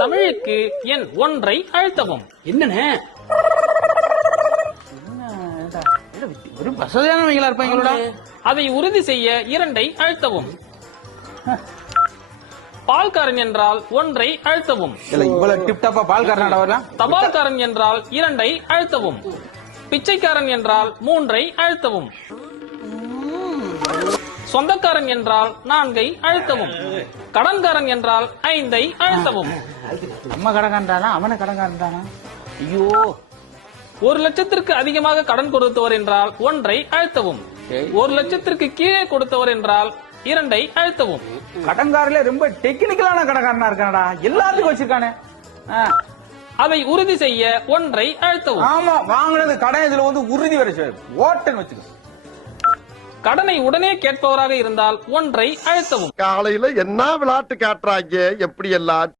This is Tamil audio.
தமிழுக்கு எண் 1 அழுத்தவும். என்னண்ணே ஒரு வசதியானவங்களா இருப்பாங்களோட. அதை உறுதி செய்ய 2 அழுத்தவும். பால்காரன் என்றால் 1 அழுத்தவும். இல்ல இவ்வளவு டிப் டாப்பா பால்காரனாடா வரலாம். தபால்காரன் என்றால் 2 அழுத்தவும். பிச்சைக்காரன் என்றால் 3 அழுத்தவும். சொந்தக்காரன் என்றால் 4 அழுத்தவும். கடன்காரன் என்றால் 5 அழுத்தவும். நம்ம கடன்காரன்டானா அவன கடன்காரன்டானா? ஐயோ 1 லட்சத்திற்கு அதிகமாக கடன் கொடுத்தவர் என்றால் 1 அழுத்தவும். 1 லட்சத்திற்கு கீழே கொடுத்தவர் என்றால் 2 அழுத்தவும். கடன்காரல ரொம்ப டெக்னிக்கலான கடன்காரனா இருக்கானடா. எல்லாத்துக்கும் வச்சிருக்கானே. அதை உறுதி செய்ய 1 அழுத்தவும். ஆமா வாங்குனது கடன் இதுல வந்து உறுதி வர ஓட்டன் வச்சுக்க. கடனை உடனே கேட்பவராக இருந்தால் 1 அழுத்தவும். காலையில என்ன விளையாட்டு காட்டுறாங்க எப்படி எல்லாம்